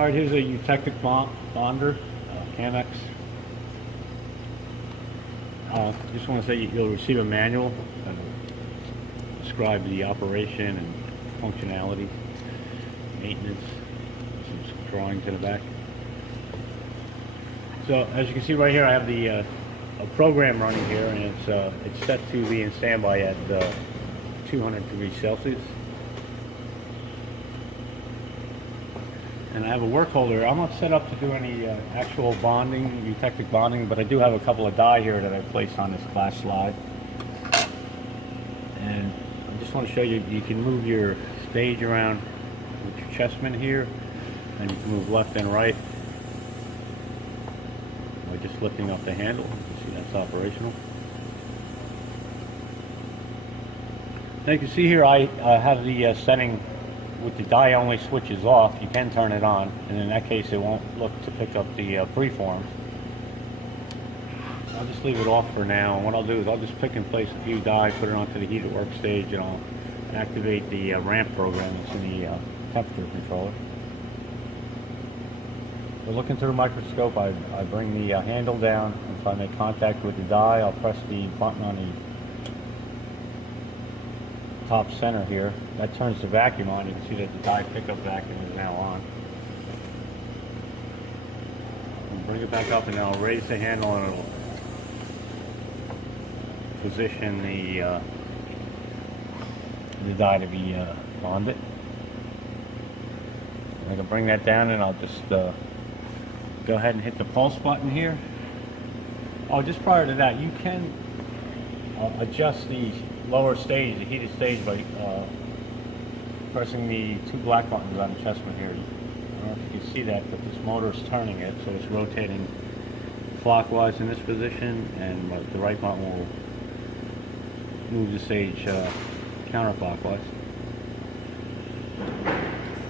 Alright, here's a eutectic bonder, Cammax. Just want to say you'll receive a manual that will describe the operation and functionality, maintenance, some drawings in the back. So as you can see right here, I have the a program running here, and it's set to be in standby at 200 degrees Celsius. And I have a work holder. I'm not set up to do any actual bonding, eutectic bonding, but I do have a couple of die here that I placed on this glass slide. And I just want to show you, you can move your stage around with your chessmen here, and you can move left and right by just lifting up the handle. You can see that's operational. Now you can see here I have the setting with the die only switches off. You can turn it on, and in that case it won't look to pick up the preforms. I'll just leave it off for now, and what I'll do is I'll just pick and place a few die, put it onto the heated work stage, and I'll activate the ramp program that's in the temperature controller. So looking through the microscope, I bring the handle down, and if I make contact with the die, I'll press the button on the top center here. That turns the vacuum on. You can see that the die pickup vacuum is now on. I'll bring it back up, and I'll raise the handle, and it'll position the die to be bonded. I can bring that down, and I'll just go ahead and hit the pulse button here. Oh, just prior to that, you can adjust the lower stage, the heated stage, by pressing the two black buttons on the chessmen here. I don't know if you can see that, but this motor is turning it, so it's rotating clockwise in this position, and the right button will move the stage counterclockwise.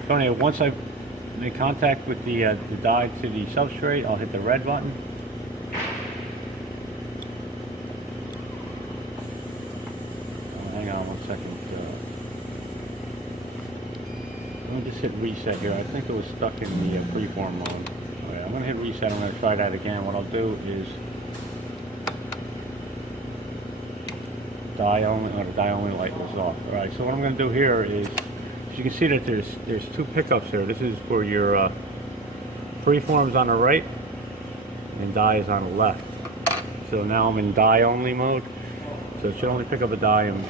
So anyway, once I make contact with the die to the substrate, I'll hit the red button. Hang on one second. Let me just hit reset here. I think it was stuck in the preform mode. Right, I'm going to hit reset. I'm going to try that again. What I'll do is die only. Oh, the die only light was off. All right. So what I'm going to do here is, as you can see that there's two pickups here. This is for your preforms on the right, and die is on the left. So now I'm in die only mode. So it should only pick up a die and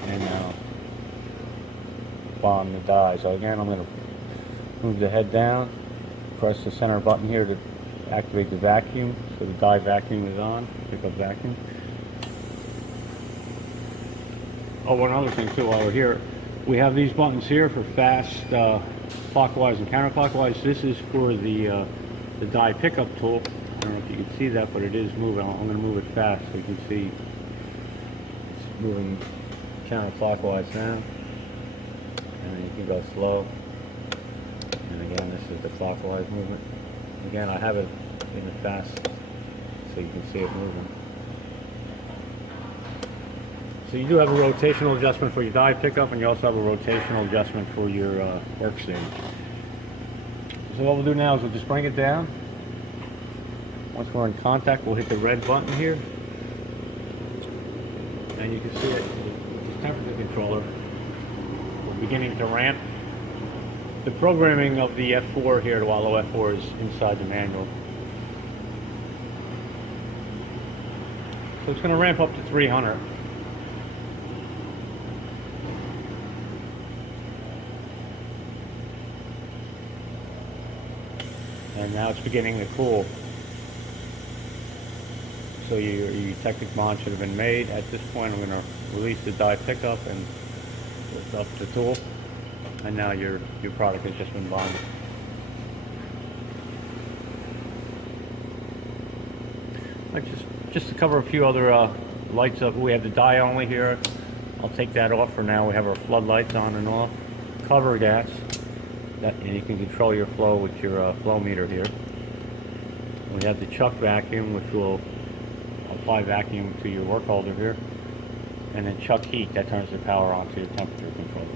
bond the die. So again, I'm going to move the head down, press the center button here to activate the vacuum. So the die vacuum is on, pick up vacuum. Oh, one other thing too while we're here, we have these buttons here for fast clockwise and counterclockwise. This is for the die pickup tool. I don't know if you can see that, but it is moving. I'm going to move it fast so you can see it's moving counterclockwise now. And then you can go slow. And again, this is the clockwise movement. Again, I have it in the fast so you can see it moving. So you do have a rotational adjustment for your die pickup, and you also have a rotational adjustment for your workstation. So what we'll do now is we'll just bring it down. Once we're in contact, we'll hit the red button here. And you can see it with this temperature controller. We're beginning to ramp. The programming of the F4 here, the Wallow F4, is inside the manual. So it's going to ramp up to 300. And now it's beginning to cool. So your eutectic bond should have been made. At this point, I'm going to release the die pickup and lift up the tool. And now your product has just been bonded. Just to cover a few other lights up, we have the die only here. I'll take that off for now. We have our floodlights on and off. Cover gas. And you can control your flow with your flow meter here. We have the chuck vacuum, which will apply vacuum to your work holder here. And then chuck heat, that turns the power on to your temperature controller.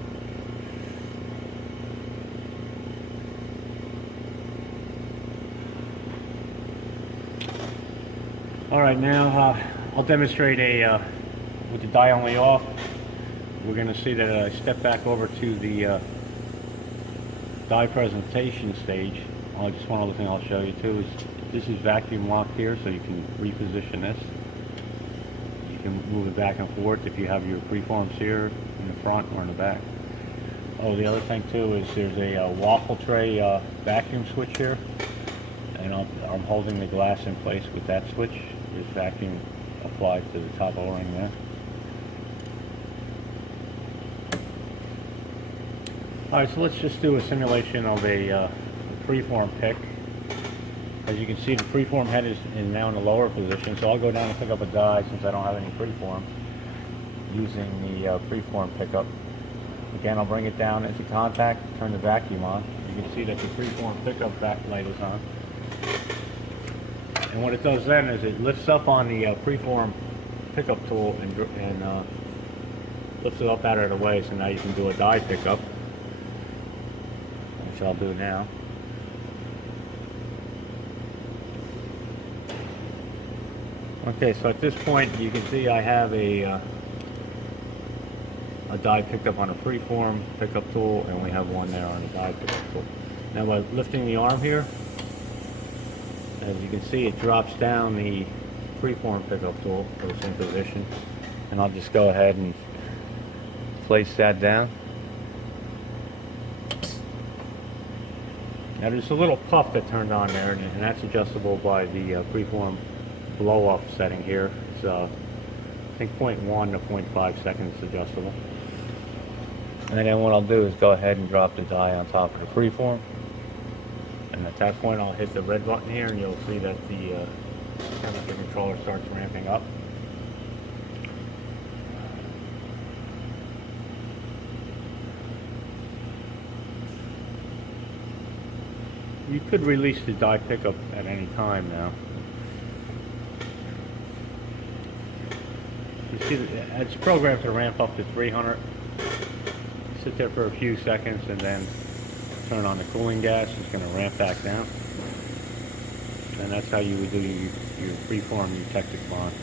Alright, now I'll demonstrate with the die only off. We're going to see that I step back over to the die presentation stage. Just one other thing I'll show you too is this is vacuum locked here, so you can reposition this. You can move it back and forth if you have your preforms here in the front or in the back. Oh, the other thing too is there's a waffle tray vacuum switch here, and I'm holding the glass in place with that switch. There's vacuum applied to the top O-ring there. Alright, so let's just do a simulation of a preform pick. As you can see, the preform head is now in the lower position, so I'll go down and pick up a die since I don't have any preform using the preform pickup. Again, I'll bring it down into contact, turn the vacuum on. You can see that the preform pickup backlight is on. And what it does then is it lifts up on the preform pickup tool and lifts it up out of the way, so now you can do a die pickup, which I'll do now. Okay, so at this point you can see I have a die pickup on a preform pickup tool, and we have one there on the die pickup tool. Now by lifting the arm here, as you can see, it drops down the preform pickup tool to the same position, and I'll just go ahead and place that down. Now there's a little puff that turned on there, and that's adjustable by the preform blow-off setting here. It's I think 0.1 to 0.5 seconds adjustable. And then what I'll do is go ahead and drop the die on top of the preform. And at that point I'll hit the red button here, and you'll see that the temperature controller starts ramping up. You could release the die pickup at any time now. You see that it's programmed to ramp up to 300. Sit there for a few seconds and then turn on the cooling gas. It's going to ramp back down. And that's how you would do your preform eutectic bond.